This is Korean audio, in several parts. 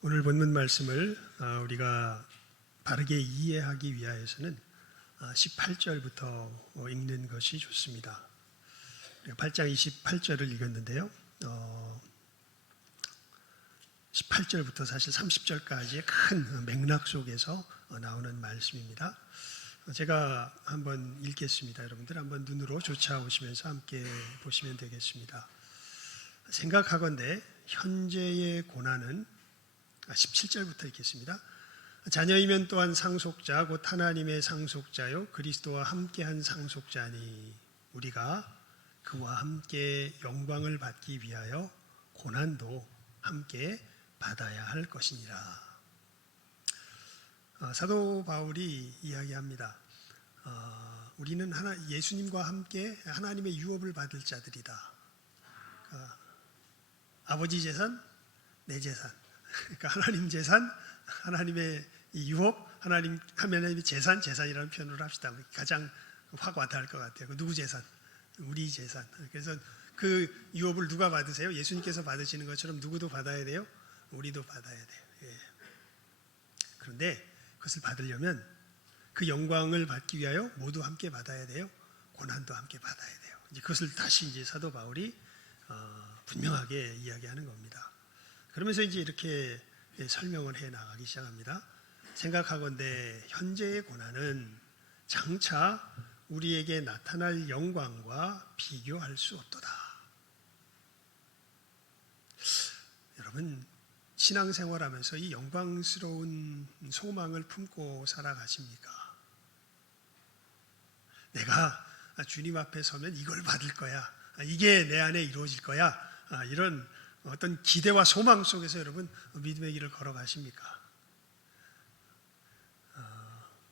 오늘 본문 말씀을 우리가 바르게 이해하기 위하여서는 18절부터 읽는 것이 좋습니다. 8장 28절을 읽었는데요. 18절부터 사실 30절까지의 큰 맥락 속에서 나오는 말씀입니다. 제가 한번 읽겠습니다. 여러분들 한번 눈으로 쫓아오시면서 함께 보시면 되겠습니다. 생각하건대 현재의 고난은 17절부터 읽겠습니다. 자녀이면 또한 상속자 곧 하나님의 상속자요 그리스도와 함께한 상속자니 우리가 그와 함께 영광을 받기 위하여 고난도 함께 받아야 할 것이니라. 사도 바울이 이야기합니다. 우리는 예수님과 함께 하나님의 유업을 받을 자들이다. 아버지 재산, 내 재산. 그러니까 하나님 재산, 하나님의 유업, 하나님의 재산이라는 표현을 합시다. 가장 확 와닿을 것 같아요. 누구 재산? 우리 재산. 그래서 그 유업을 누가 받으세요? 예수님께서 받으시는 것처럼 누구도 받아야 돼요? 우리도 받아야 돼요. 예. 그런데 그것을 받으려면 그 영광을 받기 위하여 모두 함께 받아야 돼요. 고난도 함께 받아야 돼요. 이제 그것을 다시 이제 사도 바울이 분명하게 이야기하는 겁니다. 그러면서 이제 이렇게 설명을 해 나가기 시작합니다. 생각하건대 현재의 고난은 장차 우리에게 나타날 영광과 비교할 수 없도다. 여러분 신앙생활하면서 이 영광스러운 소망을 품고 살아가십니까? 내가 주님 앞에 서면 이걸 받을 거야. 이게 내 안에 이루어질 거야. 이런 어떤 기대와 소망 속에서 여러분 믿음의 길을 걸어가십니까?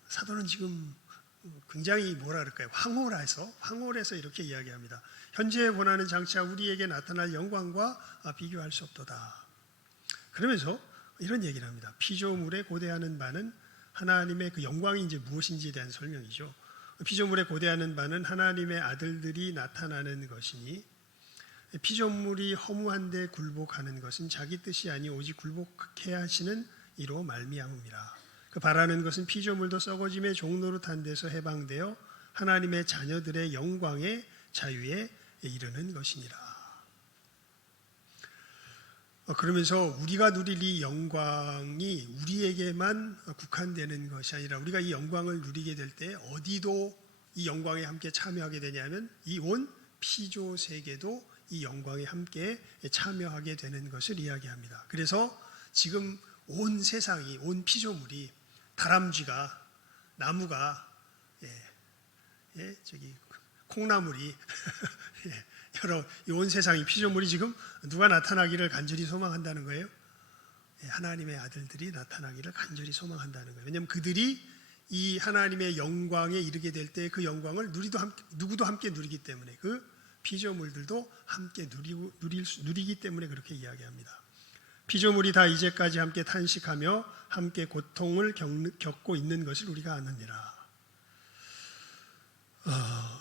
사도는 지금 굉장히 뭐라 그럴까요? 황홀해서 이렇게 이야기합니다. 현재의 고난은 장차 우리에게 나타날 영광과 비교할 수 없도다. 그러면서 이런 얘기를 합니다. 피조물에 고대하는 바는 하나님의 그 영광이 이제 무엇인지에 대한 설명이죠. 피조물에 고대하는 바는 하나님의 아들들이 나타나는 것이니 피조물이 허무한데 굴복하는 것은 자기 뜻이 아니 오직 굴복해 하시는 이로 말미암음이라. 그 바라는 것은 피조물도 썩어짐의 종노릇한 데서 해방되어 하나님의 자녀들의 영광의 자유에 이르는 것이니라. 그러면서 우리가 누릴 이 영광이 우리에게만 국한되는 것이 아니라 우리가 이 영광을 누리게 될 때 어디도 이 영광에 함께 참여하게 되냐면 이 온 피조 세계도 이 영광에 함께 참여하게 되는 것을 이야기합니다. 그래서 지금 온 세상이, 온 피조물이, 다람쥐가, 나무가, 콩나물이, 여러 온 세상이 피조물이 지금 누가 나타나기를 간절히 소망한다는 거예요. 하나님의 아들들이 나타나기를 간절히 소망한다는 거예요. 왜냐하면 그들이 이 하나님의 영광에 이르게 될 때 그 영광을 누구도 함께 누리기 때문에 그 피조물들도 함께 누리기 때문에 그렇게 이야기합니다. 피조물이 다 이제까지 함께 탄식하며 함께 고통을 겪고 있는 것을 우리가 아느니라.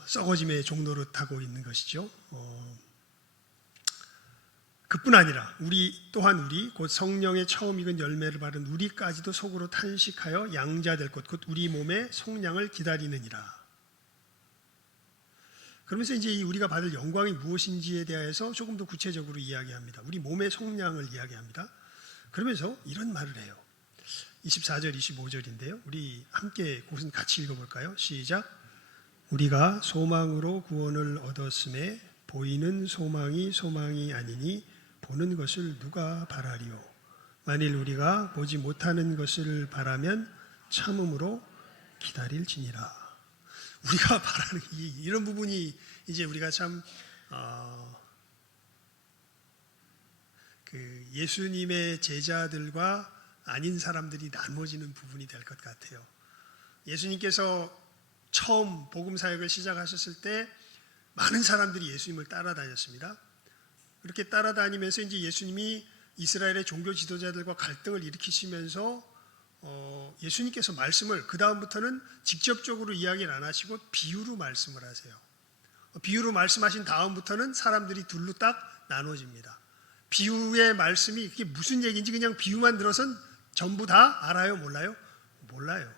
썩어짐의 종노릇하고 있는 것이죠. 그뿐 아니라 우리 곧 성령의 처음 익은 열매를 바른 우리까지도 속으로 탄식하여 양자될 것 곧 우리 몸의 속량을 기다리느니라. 그러면서 이제 우리가 받을 영광이 무엇인지에 대해서 조금 더 구체적으로 이야기합니다. 우리 몸의 속량을 이야기합니다. 그러면서 이런 말을 해요. 24절, 25절인데요. 우리 함께 그것은 같이 읽어볼까요? 시작. 우리가 소망으로 구원을 얻었음에 보이는 소망이 아니니 보는 것을 누가 바라리요. 만일 우리가 보지 못하는 것을 바라면 참음으로 기다릴지니라. 우리가 바라는 이런 부분이 이제 우리가 참 그 예수님의 제자들과 아닌 사람들이 나눠지는 부분이 될 것 같아요. 예수님께서 처음 복음 사역을 시작하셨을 때 많은 사람들이 예수님을 따라다녔습니다. 그렇게 따라다니면서 이제 예수님이 이스라엘의 종교 지도자들과 갈등을 일으키시면서 예수님께서 말씀을 그 다음부터는 직접적으로 이야기를 안 하시고 비유로 말씀을 하세요. 비유로 말씀하신 다음부터는 사람들이 둘로 딱 나눠집니다. 비유의 말씀이 그게 무슨 얘기인지 그냥 비유만 들어선 전부 다 알아요? 몰라요? 몰라요.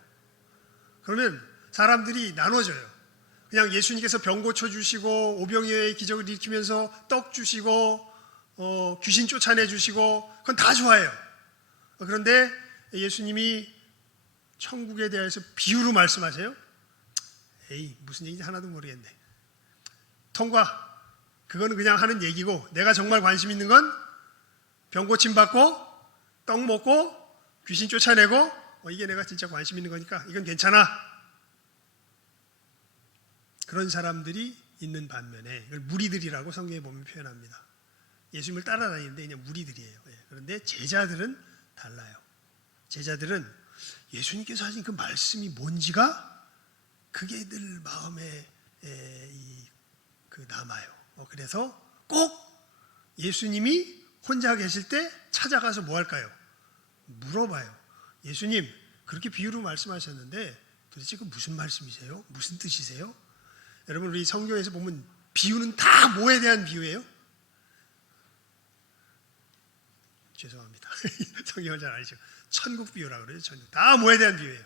그러면 사람들이 나눠져요. 그냥 예수님께서 병 고쳐주시고 오병이어의 기적을 일으키면서 떡 주시고 귀신 쫓아내 주시고 그건 다 좋아해요. 그런데 예수님이 천국에 대해서 비유로 말씀하세요. 에이, 무슨 얘기인지 하나도 모르겠네. 통과. 그거는 그냥 하는 얘기고, 내가 정말 관심 있는 건 병 고침 받고 떡 먹고 귀신 쫓아내고 이게 내가 진짜 관심 있는 거니까 이건 괜찮아. 그런 사람들이 있는 반면에 이걸 무리들이라고 성경에 보면 표현합니다. 예수님을 따라다니는데 그냥 무리들이에요. 그런데 제자들은 달라요. 제자들은 예수님께서 하신 그 말씀이 뭔지가 그게 늘 마음에 남아요. 그래서 꼭 예수님이 혼자 계실 때 찾아가서 뭐 할까요? 물어봐요. 예수님, 그렇게 비유로 말씀하셨는데 도대체 그 무슨 말씀이세요? 무슨 뜻이세요? 여러분, 우리 성경에서 보면 비유는 다 뭐에 대한 비유예요? 죄송합니다. 성경을 잘 아시죠? 천국 비유라고 그래요. 천국. 다 뭐에 대한 비유예요?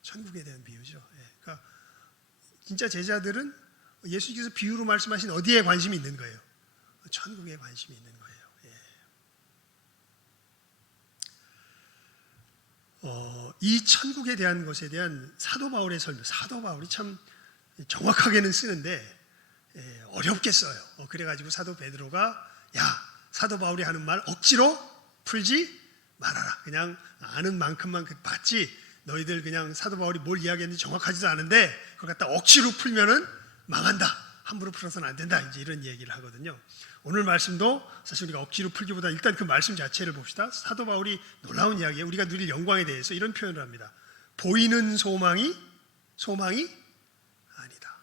천국에 대한 비유죠. 그러니까 진짜 제자들은 예수님께서 비유로 말씀하신 어디에 관심이 있는 거예요? 천국에 관심이 있는 거예요. 이 천국에 대한 것에 대한 사도 바울의 설명, 사도 바울이 참 정확하게는 쓰는데 어렵게 써요. 그래가지고 사도 베드로가 사도 바울이 하는 말 억지로 풀지 말아라. 그냥 아는 만큼만 받지. 너희들 그냥 사도 바울이 뭘 이야기했는지 정확하지도 않은데 그걸 갖다 억지로 풀면은 망한다. 함부로 풀어서는 안 된다. 이제 이런 얘기를 하거든요. 오늘 말씀도 사실 우리가 억지로 풀기보다 일단 그 말씀 자체를 봅시다. 사도 바울이 놀라운 이야기예요. 우리가 누릴 영광에 대해서 이런 표현을 합니다. 보이는 소망이 아니다.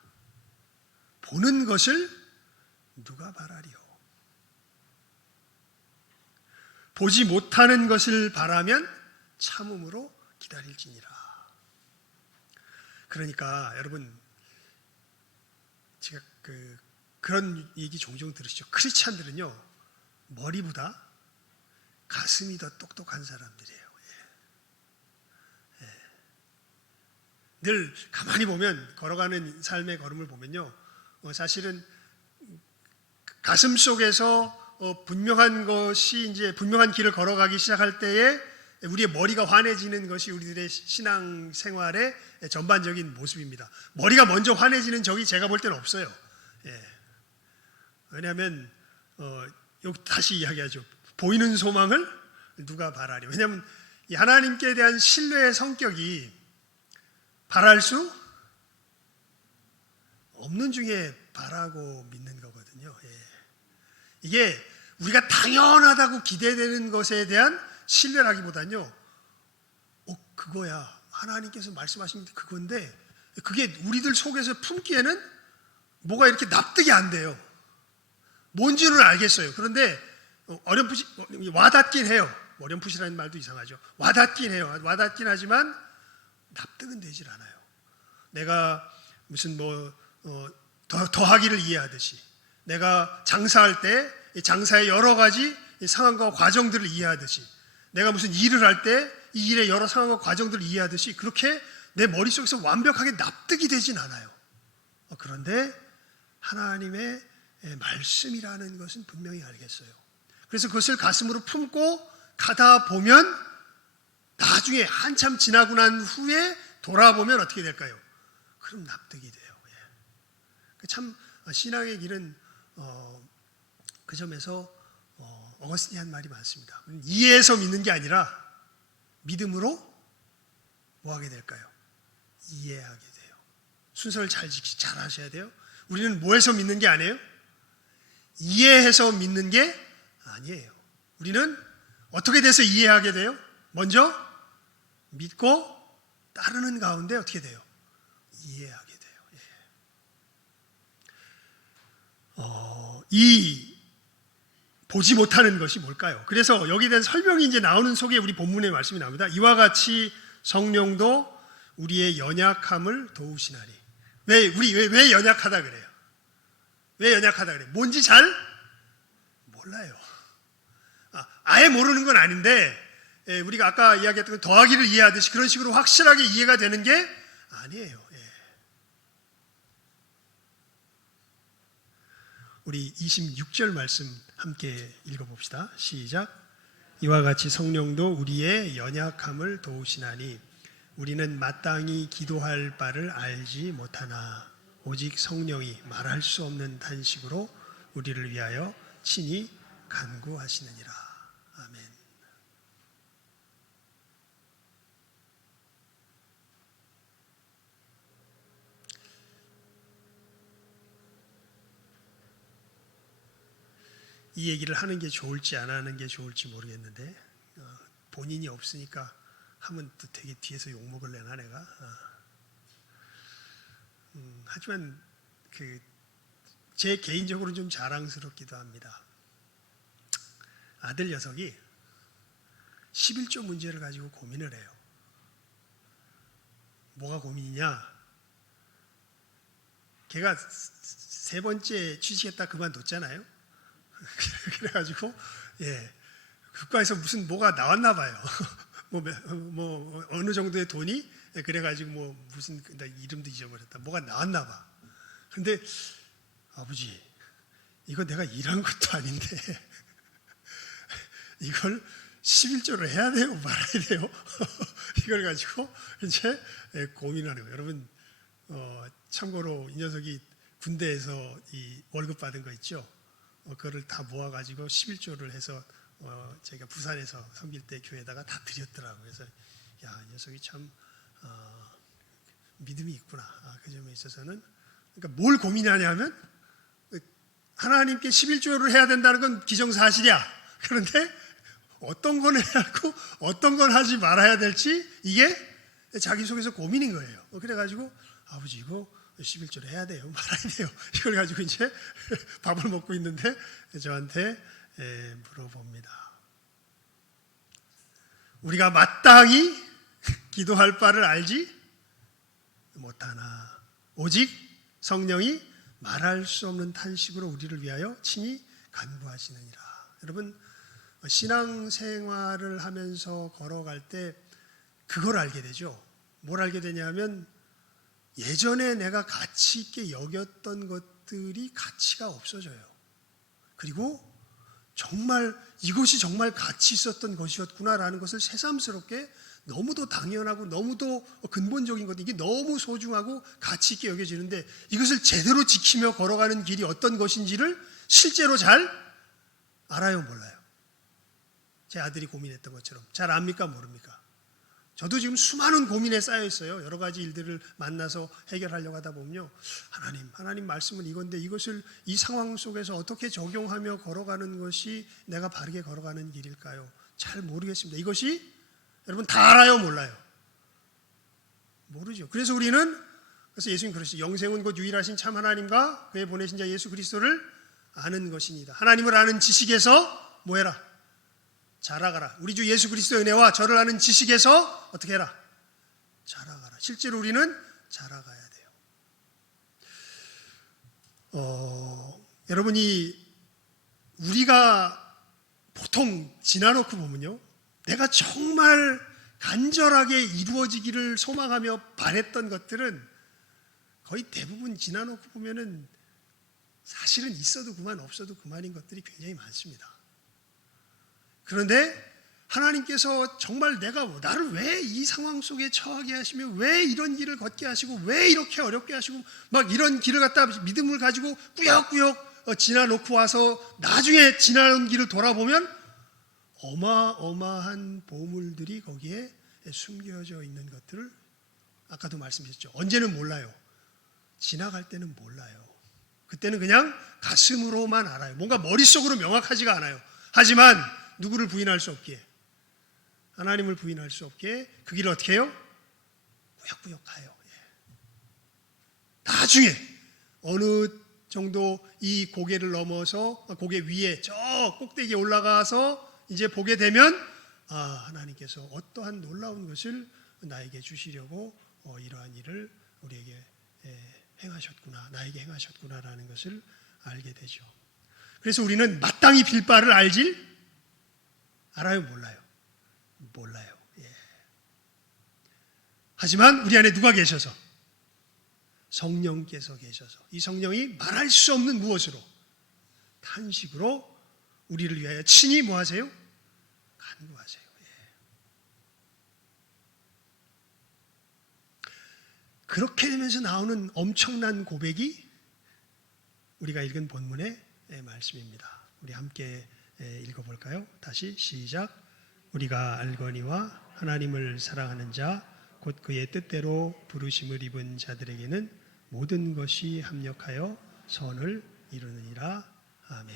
보는 것을 누가 바라리요? 보지 못하는 것을 바라면 참음으로 기다릴지니라. 그러니까 여러분, 제가 그런 얘기 종종 들으시죠. 크리스찬들은요, 머리보다 가슴이 더 똑똑한 사람들이에요. 늘 가만히 보면, 걸어가는 삶의 걸음을 보면요, 사실은 가슴 속에서 분명한 것이 이제 분명한 길을 걸어가기 시작할 때에 우리의 머리가 환해지는 것이 우리들의 신앙 생활의 전반적인 모습입니다. 머리가 먼저 환해지는 적이 제가 볼 때는 없어요. 왜냐하면 다시 이야기하죠. 보이는 소망을 누가 바라리. 왜냐하면 이 하나님께 대한 신뢰의 성격이 바랄 수 없는 중에 바라고 믿는 거거든요. 이게 우리가 당연하다고 기대되는 것에 대한 신뢰라기보다는요, 그거야. 하나님께서 말씀하신 게 그건데, 그게 우리들 속에서 품기에는 뭐가 이렇게 납득이 안 돼요. 뭔지는 알겠어요. 그런데 어렴풋이 와닿긴 해요. 어렴풋이라는 말도 이상하죠. 와닿긴 해요. 와닿긴 하지만 납득은 되질 않아요. 내가 무슨 더하기를 이해하듯이, 내가 장사할 때 장사의 여러 가지 상황과 과정들을 이해하듯이, 내가 무슨 일을 할 때 이 일의 여러 상황과 과정들을 이해하듯이 그렇게 내 머릿속에서 완벽하게 납득이 되진 않아요. 그런데 하나님의 말씀이라는 것은 분명히 알겠어요. 그래서 그것을 가슴으로 품고 가다 보면 나중에 한참 지나고 난 후에 돌아보면 어떻게 될까요? 그럼 납득이 돼요. 참 신앙의 길은 그 점에서 어거스틴이 한 말이 많습니다. 이해해서 믿는 게 아니라 믿음으로 뭐 하게 될까요? 이해하게 돼요. 순서를 잘 하셔야 돼요. 우리는 뭐해서 믿는 게 아니에요? 이해해서 믿는 게 아니에요. 우리는 어떻게 돼서 이해하게 돼요? 먼저 믿고 따르는 가운데 어떻게 돼요? 이해하게 돼요. 이 보지 못하는 것이 뭘까요? 그래서 여기에 대한 설명이 이제 나오는 속에 우리 본문의 말씀이 나옵니다. 이와 같이 성령도 우리의 연약함을 도우시나니. 왜 연약하다 그래요? 왜 연약하다 그래요? 뭔지 잘 몰라요. 아예 모르는 건 아닌데 우리가 아까 이야기했던 더하기를 이해하듯이 그런 식으로 확실하게 이해가 되는 게 아니에요. 우리 26절 말씀 함께 읽어봅시다. 시작. 이와 같이 성령도 우리의 연약함을 도우시나니 우리는 마땅히 기도할 바를 알지 못하나 오직 성령이 말할 수 없는 탄식으로 우리를 위하여 친히 간구하시느니라. 아멘. 이 얘기를 하는 게 좋을지 안 하는 게 좋을지 모르겠는데 본인이 없으니까 하면 또 되게 뒤에서 욕먹을래나 내가. 하지만 제 개인적으로는 좀 자랑스럽기도 합니다. 아들 녀석이 11조 문제를 가지고 고민을 해요. 뭐가 고민이냐? 걔가 세 번째 취직했다 그만뒀잖아요. 그래가지고 국가에서 무슨 뭐가 나왔나 봐요. 뭐 어느 정도의 돈이 그래가지고 무슨 나 이름도 잊어버렸다. 뭐가 나왔나 봐. 근데 아버지 이거 내가 일한 것도 아닌데 이걸 11조를 해야 돼요, 말아야 돼요? 이걸 가지고 이제 고민하는 거예요. 여러분 참고로 이 녀석이 군대에서 이 월급 받은 거 있죠? 그거를 다 모아가지고 11조를 해서 제가 부산에서 섬길 때 교회에다가 다 드렸더라고요. 그래서 이 녀석이 참 믿음이 있구나. 그 점에 있어서는 그러니까 뭘 고민하냐면 하나님께 11조를 해야 된다는 건 기정사실이야. 그런데 어떤 건 해야 하고 어떤 건 하지 말아야 될지 이게 자기 속에서 고민인 거예요. 그래가지고 아버지 이거 11조를 해야 돼요, 말아야 돼요. 이걸 가지고 이제 밥을 먹고 있는데 저한테 물어봅니다. 우리가 마땅히 기도할 바를 알지 못하나 오직 성령이 말할 수 없는 탄식으로 우리를 위하여 친히 간구하시느니라. 여러분 신앙생활을 하면서 걸어갈 때 그걸 알게 되죠. 뭘 알게 되냐면 예전에 내가 가치 있게 여겼던 것들이 가치가 없어져요. 그리고 정말 이것이 정말 가치 있었던 것이었구나라는 것을 새삼스럽게 너무도 당연하고 너무도 근본적인 것, 이게 너무 소중하고 가치 있게 여겨지는데 이것을 제대로 지키며 걸어가는 길이 어떤 것인지를 실제로 잘 알아요, 몰라요? 제 아들이 고민했던 것처럼 잘 압니까, 모릅니까? 저도 지금 수많은 고민에 쌓여 있어요. 여러 가지 일들을 만나서 해결하려고 하다 보면요. 하나님 말씀은 이건데 이것을 이 상황 속에서 어떻게 적용하며 걸어가는 것이 내가 바르게 걸어가는 길일까요? 잘 모르겠습니다. 이것이 여러분 다 알아요, 몰라요? 모르죠. 그래서 예수님 그러시죠. 영생은 곧 유일하신 참 하나님과 그의 보내신 자 예수 그리스도를 아는 것입니다. 하나님을 아는 지식에서 뭐해라? 자라가라. 우리 주 예수 그리스도의 은혜와 저를 아는 지식에서 어떻게 해라? 자라가라. 실제로 우리는 자라가야 돼요. 여러분이 우리가 보통 지나놓고 보면요, 내가 정말 간절하게 이루어지기를 소망하며 바랬던 것들은 거의 대부분 지나놓고 보면은 사실은 있어도 그만 없어도 그만인 것들이 굉장히 많습니다. 그런데 하나님께서 정말 나를 왜 이 상황 속에 처하게 하시며 왜 이런 길을 걷게 하시고 왜 이렇게 어렵게 하시고 막 이런 길을 갖다 믿음을 가지고 꾸역꾸역 지나놓고 와서 나중에 지나온 길을 돌아보면 어마어마한 보물들이 거기에 숨겨져 있는 것들을 아까도 말씀드렸죠. 언제는 몰라요. 지나갈 때는 몰라요. 그때는 그냥 가슴으로만 알아요. 뭔가 머릿속으로 명확하지가 않아요. 하지만 누구를 부인할 수 없기에, 하나님을 부인할 수 없기에 그 길을 어떻게 해요? 꾸역꾸역 가요. 나중에 어느 정도 이 고개를 넘어서 고개 위에 저 꼭대기에 올라가서 이제 보게 되면 하나님께서 어떠한 놀라운 것을 나에게 주시려고 이러한 일을 우리에게 행하셨구나, 나에게 행하셨구나라는 것을 알게 되죠. 그래서 우리는 마땅히 빌 바를 알지 알아요? 몰라요? 몰라요. 예. 하지만 우리 안에 누가 계셔서? 성령께서 계셔서 이 성령이 말할 수 없는 무엇으로? 탄식으로 우리를 위하여 친히 뭐 하세요? 간구하세요. 예. 그렇게 되면서 나오는 엄청난 고백이 우리가 읽은 본문의 말씀입니다. 우리 함께 읽어볼까요? 다시 시작. 우리가 알거니와 하나님을 사랑하는 자 곧 그의 뜻대로 부르심을 입은 자들에게는 모든 것이 합력하여 선을 이루느니라. 아멘.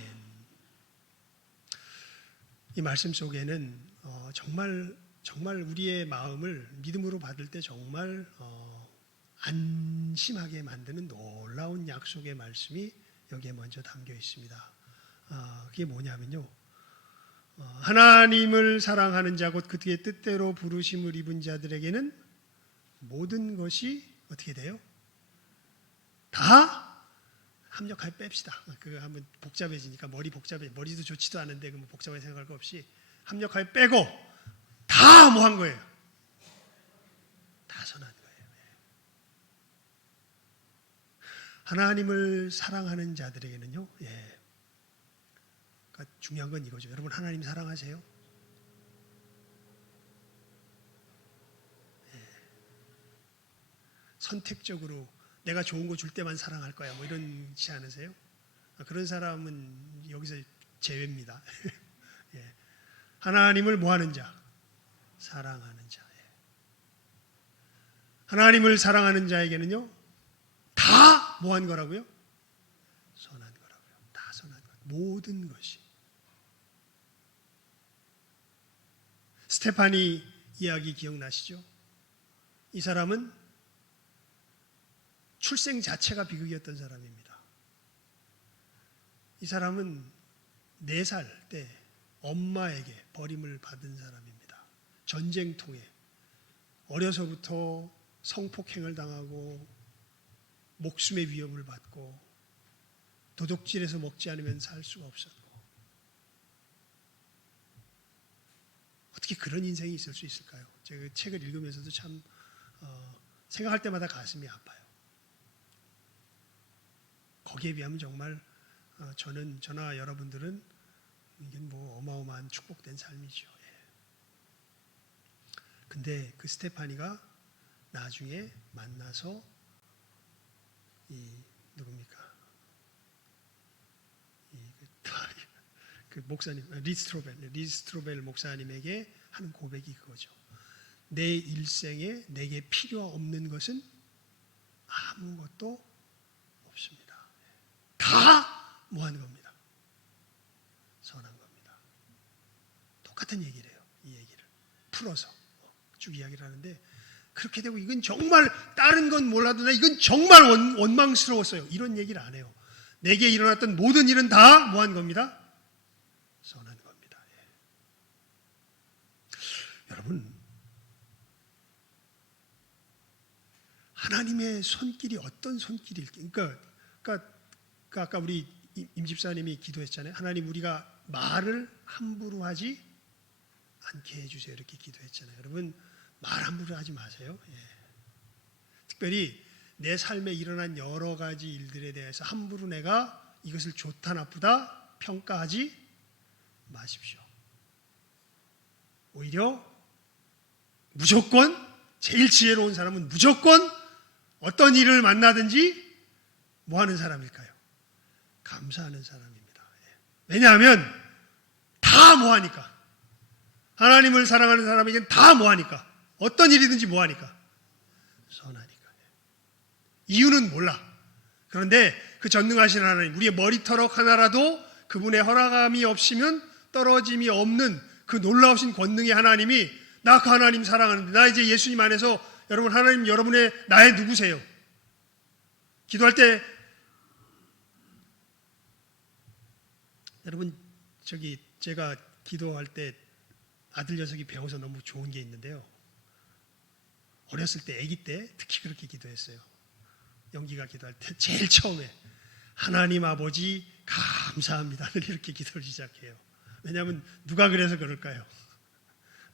이 말씀 속에는 정말 우리의 마음을 믿음으로 받을 때 정말 안심하게 만드는 놀라운 약속의 말씀이 여기에 먼저 담겨 있습니다. 그게 뭐냐면요, 하나님을 사랑하는 자 곧 그의 뜻대로 부르심을 입은 자들에게는 모든 것이 어떻게 돼요? 다 합력하여 뺍시다. 그거 한번 복잡해지니까 머리도 좋지도 않은데 그 복잡하게 생각할 거 없이 합력하여 빼고 다 뭐 한 거예요? 다 선한 거예요. 하나님을 사랑하는 자들에게는요, 그러니까 중요한 건 이거죠. 여러분 하나님 사랑하세요? 선택적으로 내가 좋은 거 줄 때만 사랑할 거야 뭐 이런지 않으세요? 그런 사람은 여기서 제외입니다. 예. 하나님을 뭐하는 자? 사랑하는 자. 예. 하나님을 사랑하는 자에게는요 다 뭐한 거라고요? 선한 거라고요. 다 선한 것. 모든 것이. 스테파니 이야기 기억나시죠? 이 사람은 출생 자체가 비극이었던 사람입니다. 이 사람은 4살 때 엄마에게 버림을 받은 사람입니다. 전쟁통에 어려서부터 성폭행을 당하고 목숨의 위협을 받고 도둑질해서 먹지 않으면 살 수가 없었고, 어떻게 그런 인생이 있을 수 있을까요? 제가 그 책을 읽으면서도 참 생각할 때마다 가슴이 아파요. 거기에 비하면 정말 저나 여러분들은 이게 뭐 어마어마한 축복된 삶이죠. 근데 그 스테파니가 나중에 만나서 누굽니까? 그 목사님 리스트로벨 목사님에게 하는 고백이 그거죠. 내 일생에 내게 필요 없는 것은 아무것도 없습니다. 다 뭐 하는 겁니다? 선한 겁니다. 똑같은 얘기를 해요. 이 얘기를 풀어서 쭉 이야기를 하는데, 그렇게 되고 이건 정말 다른 건 몰라도 나 이건 정말 원망스러웠어요. 이런 얘기를 안 해요. 내게 일어났던 모든 일은 다 뭐 한 겁니다? 선한 겁니다. 예. 여러분, 하나님의 손길이 어떤 손길일까? 그러니까 아까 우리 임 집사님이 기도했잖아요. 하나님, 우리가 말을 함부로 하지 않게 해주세요. 이렇게 기도했잖아요. 여러분, 말 함부로 하지 마세요. 예. 특별히 내 삶에 일어난 여러 가지 일들에 대해서 함부로 내가 이것을 좋다 나쁘다 평가하지 마십시오. 오히려 무조건, 제일 지혜로운 사람은 무조건 어떤 일을 만나든지 뭐 하는 사람일까요? 감사하는 사람입니다. 왜냐하면 다 뭐하니까, 하나님을 사랑하는 사람에게는 다 뭐하니까, 어떤 일이든지 뭐하니까 선하니까. 이유는 몰라. 그런데 그 전능하신 하나님, 우리의 머리털럭 하나라도 그분의 허락함이 없으면 떨어짐이 없는 그 놀라우신 권능의 하나님이, 나 그 하나님 사랑하는데, 나 이제 예수님 안에서, 여러분 하나님 여러분의 나의 누구세요? 기도할 때 여러분, 제가 기도할 때 아들 녀석이 배워서 너무 좋은 게 있는데요. 어렸을 때, 아기 때 특히 그렇게 기도했어요. 영기가 기도할 때 제일 처음에 하나님 아버지 감사합니다 이렇게 기도를 시작해요. 왜냐하면 누가 그래서 그럴까요?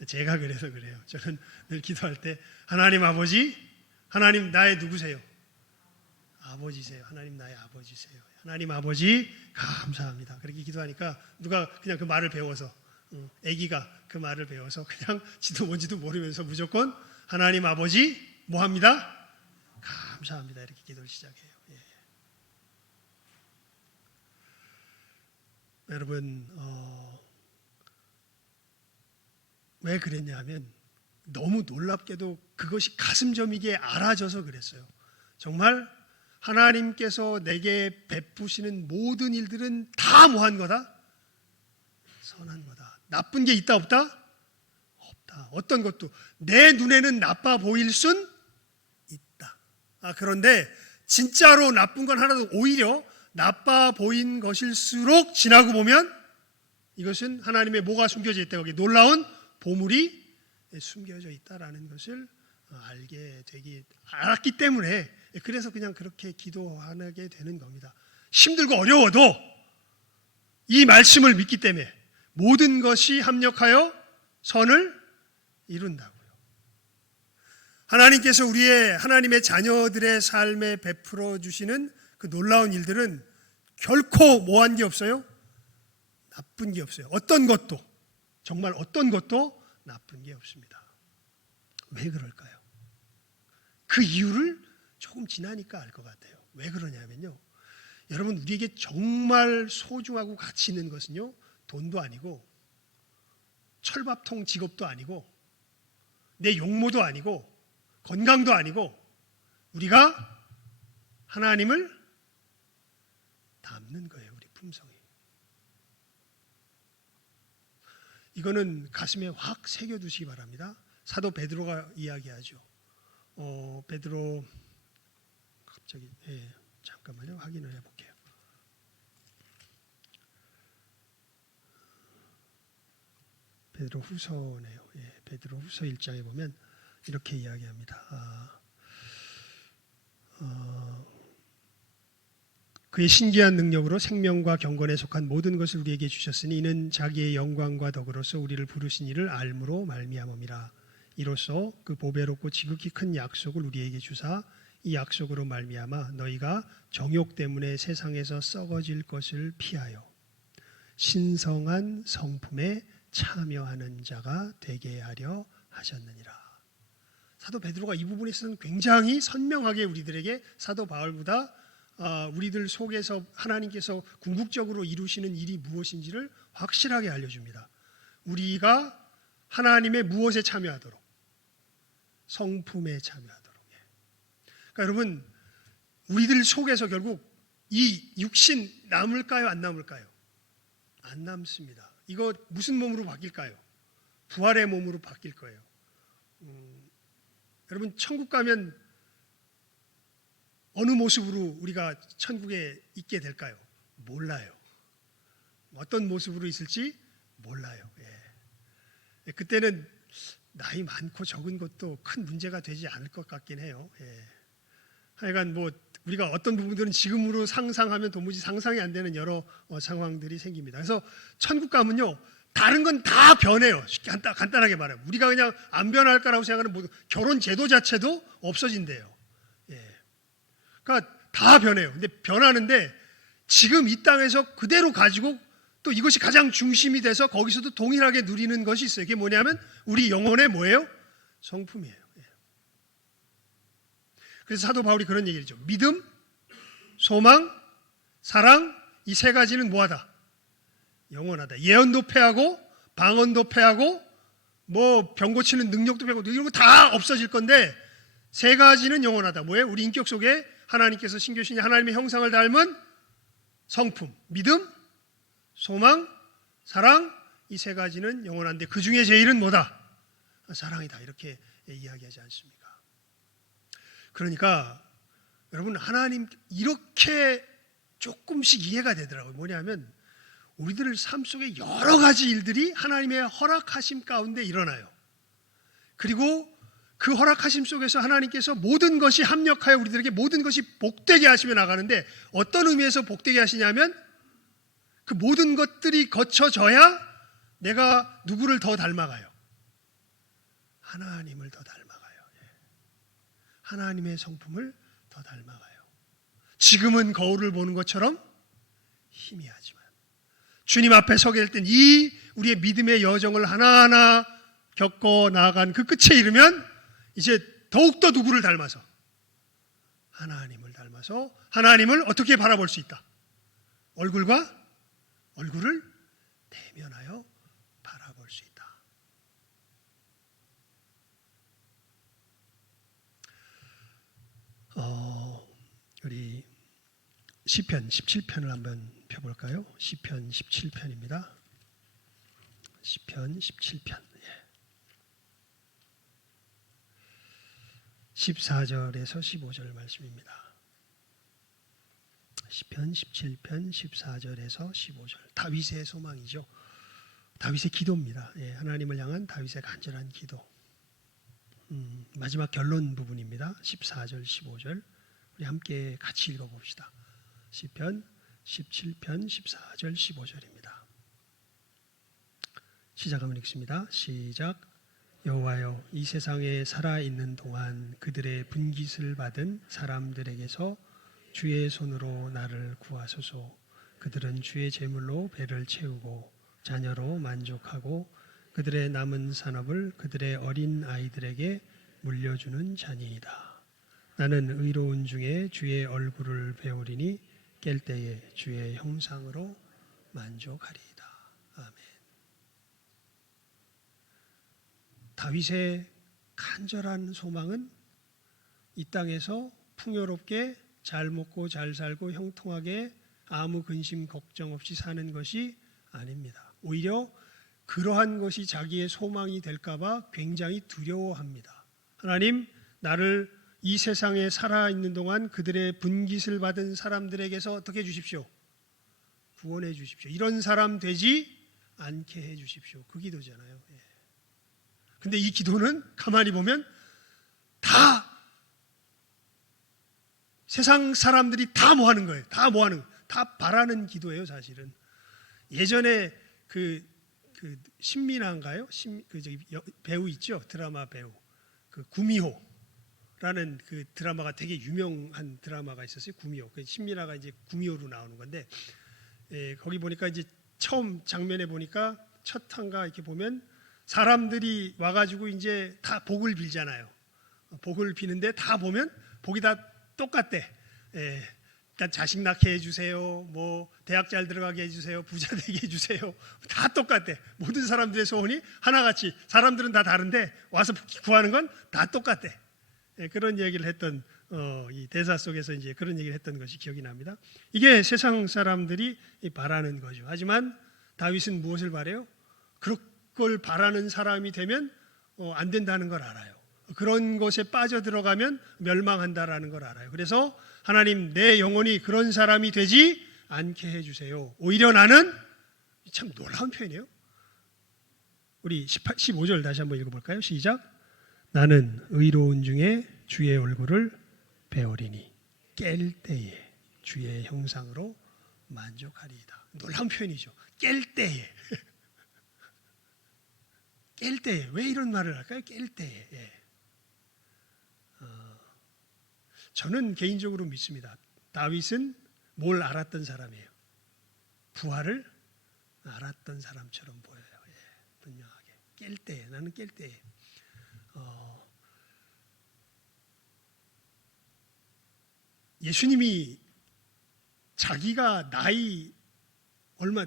제가 그래서 그래요. 저는 늘 기도할 때 하나님 아버지, 하나님 나의 누구세요? 아버지세요. 하나님 나의 아버지세요. 하나님 아버지 감사합니다. 그렇게 기도하니까 누가 그냥 그 말을 배워서 아기가 그 말을 배워서 그냥 지도 뭔지도 모르면서 무조건 하나님 아버지 뭐합니다? 감사합니다. 이렇게 기도를 시작해요. 예. 여러분 왜 그랬냐 하면 너무 놀랍게도 그것이 가슴 저미게 알아져서 그랬어요. 정말 하나님께서 내게 베푸시는 모든 일들은 다 뭐한 거다? 선한 거다. 나쁜 게 있다 없다? 없다. 어떤 것도 내 눈에는 나빠 보일 순 있다. 그런데 진짜로 나쁜 건 하나도 오히려 나빠 보인 것일수록 지나고 보면 이것은 하나님의 뭐가 숨겨져 있다. 거기 놀라운 보물이 숨겨져 있다라는 것을 알았기 때문에 그래서 그냥 그렇게 기도하게 되는 겁니다. 힘들고 어려워도 이 말씀을 믿기 때문에 모든 것이 합력하여 선을 이룬다고요. 하나님께서 하나님의 자녀들의 삶에 베풀어 주시는 그 놀라운 일들은 결코 뭐한 게 없어요? 나쁜 게 없어요. 정말 어떤 것도 나쁜 게 없습니다. 왜 그럴까요? 그 이유를 조금 지나니까 알 것 같아요. 왜 그러냐면요. 여러분 우리에게 정말 소중하고 가치 있는 것은요. 돈도 아니고 철밥통 직업도 아니고 내 용모도 아니고 건강도 아니고 우리가 하나님을 닮는 거예요. 우리 품성이. 이거는 가슴에 확 새겨두시기 바랍니다. 사도 베드로가 이야기하죠. 베드로 갑자기 잠깐만요. 확인을 해볼게요. 베드로 후서네요. 베드로 후서 1장에 보면 이렇게 이야기합니다. 그의 신기한 능력으로 생명과 경건에 속한 모든 것을 우리에게 주셨으니 이는 자기의 영광과 덕으로서 우리를 부르신 이를 알므로 말미암음이라. 이로써 그 보배롭고 지극히 큰 약속을 우리에게 주사 이 약속으로 말미암아 너희가 정욕 때문에 세상에서 썩어질 것을 피하여 신성한 성품에 참여하는 자가 되게 하려 하셨느니라. 사도 베드로가 이 부분에 있어서는 굉장히 선명하게 우리들에게 사도 바울보다 우리들 속에서 하나님께서 궁극적으로 이루시는 일이 무엇인지를 확실하게 알려줍니다. 우리가 하나님의 무엇에 참여하도록? 성품에 참여하도록. 그러니까 여러분 우리들 속에서 결국 이 육신 남을까요? 안 남을까요? 안 남습니다. 이거 무슨 몸으로 바뀔까요? 부활의 몸으로 바뀔 거예요. 여러분 천국 가면 어느 모습으로 우리가 천국에 있게 될까요? 몰라요. 어떤 모습으로 있을지 몰라요. 그때는 나이 많고 적은 것도 큰 문제가 되지 않을 것 같긴 해요. 하여간 우리가 어떤 부분들은 지금으로 상상하면 도무지 상상이 안 되는 여러 상황들이 생깁니다. 그래서 천국 가면요 다른 건 다 변해요. 간단하게 말하면 우리가 그냥 안 변할 거라고 생각하는 결혼 제도 자체도 없어진대요. 그러니까 다 변해요. 근데 변하는데 지금 이 땅에서 그대로 가지고 또 이것이 가장 중심이 돼서 거기서도 동일하게 누리는 것이 있어요. 이게 뭐냐면 우리 영혼의 뭐예요? 성품이에요. 그래서 사도 바울이 그런 얘기를 했죠. 믿음, 소망, 사랑 이 세 가지는 뭐하다? 영원하다. 예언도 패하고 방언도 패하고 병 고치는 능력도 패하고 이런 거 다 없어질 건데 세 가지는 영원하다. 뭐예요? 우리 인격 속에 하나님께서 신교신이 하나님의 형상을 닮은 성품, 믿음, 소망, 사랑 이 세 가지는 영원한데 그 중에 제일은 뭐다? 사랑이다. 이렇게 이야기하지 않습니까? 그러니까 여러분 하나님 이렇게 조금씩 이해가 되더라고요. 뭐냐면 우리들 삶 속에 여러 가지 일들이 하나님의 허락하심 가운데 일어나요. 그리고 그 허락하심 속에서 하나님께서 모든 것이 합력하여 우리들에게 모든 것이 복되게 하시며 나가는데 어떤 의미에서 복되게 하시냐면 그 모든 것들이 거쳐져야 내가 누구를 더 닮아가요? 하나님을 더 닮아가요. 하나님의 성품을 더 닮아가요. 지금은 거울을 보는 것처럼 희미하지만 주님 앞에 서게 될 땐 이 우리의 믿음의 여정을 하나하나 겪어 나아간 그 끝에 이르면 이제 더욱더 누구를 닮아서? 하나님을 닮아서 하나님을 어떻게 바라볼 수 있다? 얼굴과 얼굴을 대면하여 바라볼 수 있다. 우리 시편 17편을 한번 펴볼까요? 시편 17편입니다. 시편 17편 14절에서 15절 말씀입니다. 시편 17편 14절에서 15절. 다윗의 소망이죠. 다윗의 기도입니다. 하나님을 향한 다윗의 간절한 기도. 마지막 결론 부분입니다. 14절 15절. 우리 함께 같이 읽어봅시다. 시편 17편 14절 15절입니다. 시작하면 읽습니다. 시작. 여호와여, 이 세상에 살아있는 동안 그들의 분깃을 받은 사람들에게서 주의 손으로 나를 구하소서. 그들은 주의 제물로 배를 채우고 자녀로 만족하고 그들의 남은 산업을 그들의 어린 아이들에게 물려주는 자니이다. 나는 의로운 중에 주의 얼굴을 배우리니 깰 때에 주의 형상으로 만족하리이다. 아멘. 다윗의 간절한 소망은 이 땅에서 풍요롭게 잘 먹고 잘 살고 형통하게 아무 근심 걱정 없이 사는 것이 아닙니다. 오히려 그러한 것이 자기의 소망이 될까 봐 굉장히 두려워합니다. 하나님, 나를 이 세상에 살아있는 동안 그들의 분깃을 받은 사람들에게서 어떻게 해주십시오? 구원해 주십시오. 이런 사람 되지 않게 해 주십시오. 그 기도잖아요. 근데 이 기도는 가만히 보면 다 세상 사람들이 다 뭐 하는 거예요? 다 바라는 기도예요, 사실은. 예전에 그 신민아인가요? 배우 있죠? 드라마 배우. 그 구미호라는 그 드라마가 되게 유명한 드라마가 있었어요. 구미호. 그 신민아가 이제 구미호로 나오는 건데, 거기 보니까 이제 처음 장면에 보니까 첫 한가 이렇게 보면 사람들이 와가지고 이제 다 복을 빌잖아요. 복을 비는데 다 보면 복이 다 똑같대. 그러니까 자식 낳게 해주세요. 뭐 대학 잘 들어가게 해주세요. 부자 되게 해주세요. 다 똑같대. 모든 사람들의 소원이 하나같이. 사람들은 다 다른데 와서 구하는 건 다 똑같대. 그런 얘기를 했던 이 대사 속에서 이제 그런 얘기를 했던 것이 기억이 납니다. 이게 세상 사람들이 바라는 거죠. 하지만 다윗은 무엇을 바래요? 그걸 바라는 사람이 되면 안 된다는 걸 알아요. 그런 것에 빠져들어가면 멸망한다라는 걸 알아요. 그래서 하나님, 내 영혼이 그런 사람이 되지 않게 해주세요. 오히려 나는, 참 놀라운 표현이에요. 우리 15절 다시 한번 읽어볼까요? 시작. 나는 의로운 중에 주의 얼굴을 배우리니 깰 때에 주의 형상으로 만족하리이다. 놀라운 표현이죠. 깰 때에. 깰 때에. 왜 이런 말을 할까요? 깰 때에. 저는 개인적으로 믿습니다. 다윗은 뭘 알았던 사람이에요? 부활을 알았던 사람처럼 보여요. 분명하게. 깰 때에. 나는 깰 때에. 예수님이 자기가 나이 얼마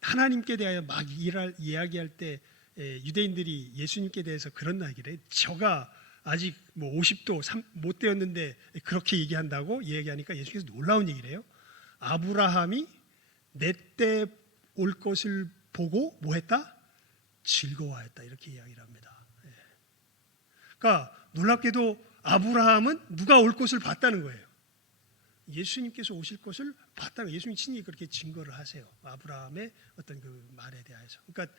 하나님께 대하여 막 이야기할 때 유대인들이 예수님께 대해서 그런 이야기를 해요. 저가 아직 뭐 50도 못 되었는데 그렇게 얘기한다고 얘기하니까 예수님께서 놀라운 얘기를 해요. 아브라함이 내 때 올 것을 보고 뭐 했다? 즐거워했다. 이렇게 이야기를 합니다. 그러니까 놀랍게도 아브라함은 누가 올 것을 봤다는 거예요. 예수님께서 오실 것을 봤다는 거예요. 예수님 친히 그렇게 증거를 하세요. 아브라함의 어떤 그 말에 대해서. 그러니까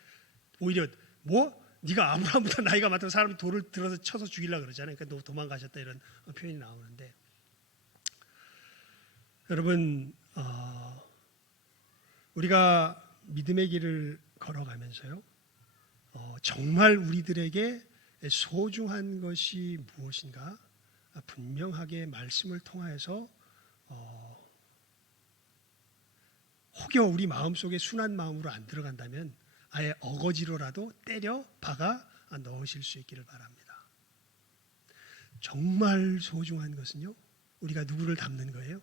오히려 네가 아브라함보다 나이가 많다고 사람이 돌을 들어서 쳐서 죽이려고 그러잖아요. 그러니까 너 도망가셨다 이런 표현이 나오는데, 여러분, 우리가 믿음의 길을 걸어가면서요, 정말 우리들에게 소중한 것이 무엇인가 분명하게 말씀을 통하여서 혹여 우리 마음속에 순한 마음으로 안 들어간다면 아예 어거지로라도 때려 박아 넣으실 수 있기를 바랍니다. 정말 소중한 것은요, 우리가 누구를 닮는 거예요?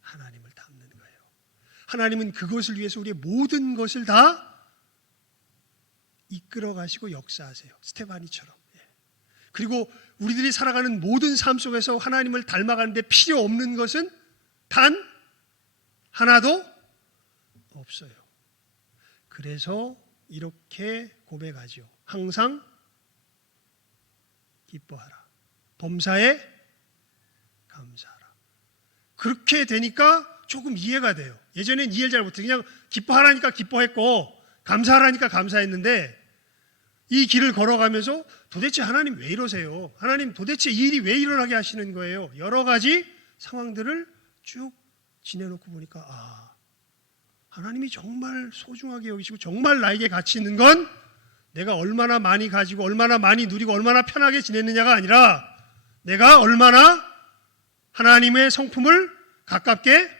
하나님을 닮는 거예요. 하나님은 그것을 위해서 우리의 모든 것을 다 이끌어 가시고 역사하세요. 스테바니처럼. 그리고 우리들이 살아가는 모든 삶 속에서 하나님을 닮아가는데 필요 없는 것은 단 하나도 없어요. 그래서 이렇게 고백하죠. 항상 기뻐하라. 범사에 감사하라. 그렇게 되니까 조금 이해가 돼요. 예전엔 이해를 잘 못해요. 그냥 기뻐하라니까 기뻐했고 감사하라니까 감사했는데 이 길을 걸어가면서 도대체 하나님 왜 이러세요? 하나님 도대체 이 일이 왜 일어나게 하시는 거예요? 여러 가지 상황들을 쭉 지내놓고 보니까 하나님이 정말 소중하게 여기시고 정말 나에게 가치 있는 건 내가 얼마나 많이 가지고 얼마나 많이 누리고 얼마나 편하게 지냈느냐가 아니라 내가 얼마나 하나님의 성품을 가깝게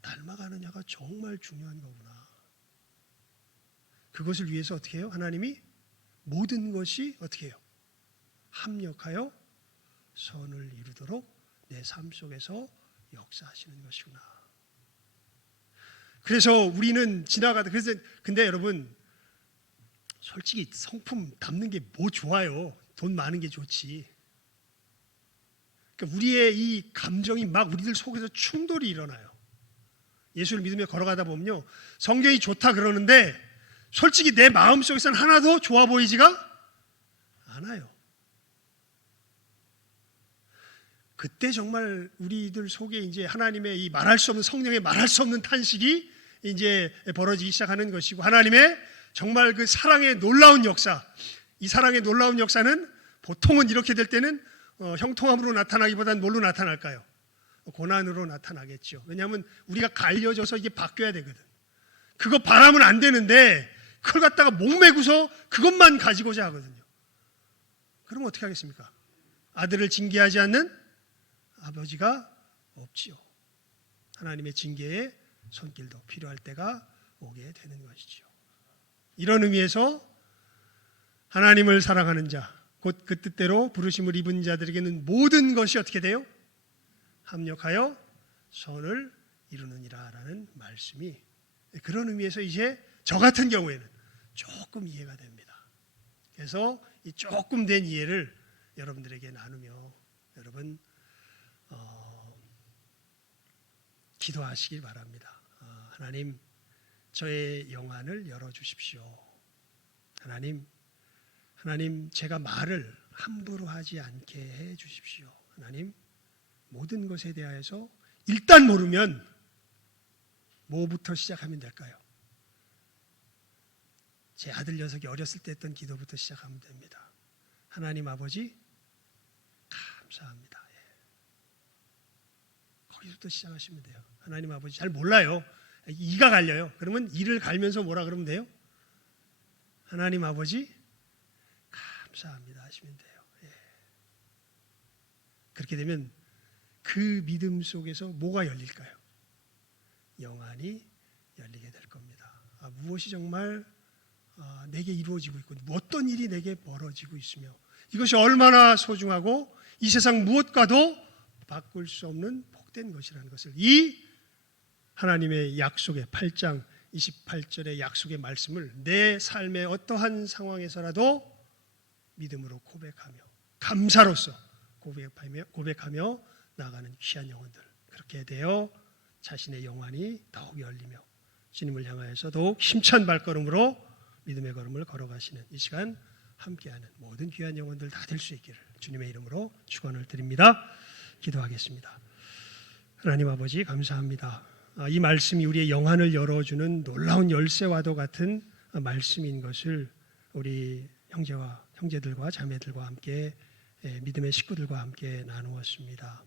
닮아가느냐가 정말 중요한 거구나. 그것을 위해서 어떻게 해요? 하나님이 모든 것이 어떻게 해요? 합력하여 선을 이루도록 내 삶 속에서 역사하시는 것이구나. 그래서 우리는 지나가다 근데 여러분 솔직히 성품 담는 게 뭐 좋아요? 돈 많은 게 좋지. 그러니까 우리의 이 감정이 막 우리들 속에서 충돌이 일어나요. 예수를 믿으며 걸어가다 보면요, 성경이 좋다 그러는데 솔직히 내 마음속에서는 하나도 좋아 보이지가 않아요. 그때 정말 우리들 속에 이제 하나님의 이 말할 수 없는 성령의 말할 수 없는 탄식이 이제 벌어지기 시작하는 것이고, 하나님의 정말 그 사랑의 놀라운 역사, 이 사랑의 놀라운 역사는 보통은 이렇게 될 때는 형통함으로 나타나기보다는 뭘로 나타날까요? 고난으로 나타나겠죠. 왜냐하면 우리가 갈려져서 이게 바뀌어야 되거든. 그거 바라면 안 되는데 그걸 갖다가 목매고서 그것만 가지고자 하거든요. 그럼 어떻게 하겠습니까? 아들을 징계하지 않는 아버지가 없지요. 하나님의 징계의 손길도 필요할 때가 오게 되는 것이죠. 이런 의미에서 하나님을 사랑하는 자, 곧 그 뜻대로 부르심을 입은 자들에게는 모든 것이 어떻게 돼요? 합력하여 선을 이루느니라라는 말씀이, 그런 의미에서 이제 저 같은 경우에는 조금 이해가 됩니다. 그래서 이 조금 된 이해를 여러분들에게 나누며 여러분 기도하시길 바랍니다. 하나님, 저의 영안을 열어주십시오. 하나님, 제가 말을 함부로 하지 않게 해주십시오. 하나님, 모든 것에 대하여서 일단 모르면 뭐부터 시작하면 될까요? 제 아들 녀석이 어렸을 때 했던 기도부터 시작하면 됩니다. 하나님 아버지, 감사합니다. 거기서부터 시작하시면 돼요. 하나님 아버지, 잘 몰라요. 이가 갈려요. 그러면 이를 갈면서 뭐라 그러면 돼요? 하나님 아버지, 감사합니다 하시면 돼요. 그렇게 되면 그 믿음 속에서 뭐가 열릴까요? 영안이 열리게 될 겁니다. 무엇이 정말 내게 이루어지고 있고 어떤 일이 내게 벌어지고 있으며 이것이 얼마나 소중하고 이 세상 무엇과도 바꿀 수 없는 복된 것이라는 것을, 이 하나님의 약속의 8장 28절의 약속의 말씀을 내 삶의 어떠한 상황에서라도 믿음으로 고백하며 감사로서 고백하며 나아가는 귀한 영혼들, 그렇게 되어 자신의 영안이 더욱 열리며 주님을 향하여서 더욱 힘찬 발걸음으로 믿음의 걸음을 걸어가시는 이 시간 함께하는 모든 귀한 영혼들 다 될 수 있기를 주님의 이름으로 축원을 드립니다. 기도하겠습니다. 하나님 아버지, 감사합니다. 이 말씀이 우리의 영안을 열어주는 놀라운 열쇠와도 같은 말씀인 것을 우리 형제들과 자매들과 함께 믿음의 식구들과 함께 나누었습니다.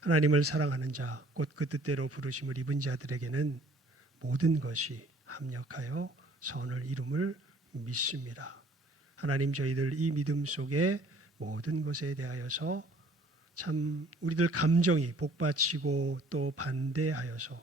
하나님을 사랑하는 자, 곧 그 뜻대로 부르심을 입은 자들에게는 모든 것이 합력하여 선을 이룸을 믿습니다. 하나님, 저희들 이 믿음 속에 모든 것에 대하여서 참 우리들 감정이 복받치고 또 반대하여서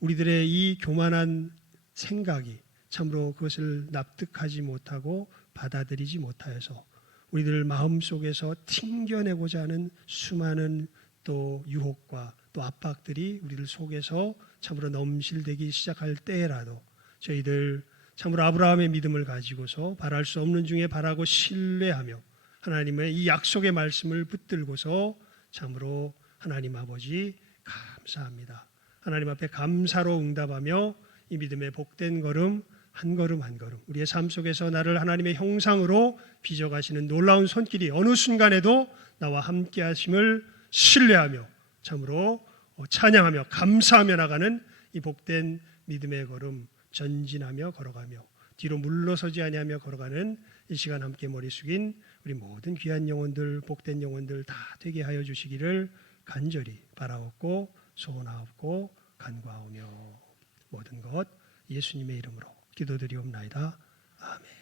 우리들의 이 교만한 생각이 참으로 그것을 납득하지 못하고 받아들이지 못하여서 우리들 마음속에서 튕겨내고자 하는 수많은 또 유혹과 또 압박들이 우리들 속에서 참으로 넘실대기 시작할 때라도 저희들 참으로 아브라함의 믿음을 가지고서 바랄 수 없는 중에 바라고 신뢰하며 하나님의 이 약속의 말씀을 붙들고서 참으로 하나님 아버지 감사합니다. 하나님 앞에 감사로 응답하며 이 믿음의 복된 걸음 한 걸음 한 걸음 우리의 삶 속에서 나를 하나님의 형상으로 빚어가시는 놀라운 손길이 어느 순간에도 나와 함께 하심을 신뢰하며 참으로 찬양하며 감사하며 나가는 이 복된 믿음의 걸음 전진하며 걸어가며 뒤로 물러서지 아니하며 걸어가는 이 시간 함께 머리 숙인 우리 모든 귀한 영혼들 복된 영혼들 다 되게 하여 주시기를 간절히 바라옵고 소원하옵고 간구하오며 모든 것 예수님의 이름으로 기도드리옵나이다. 아멘.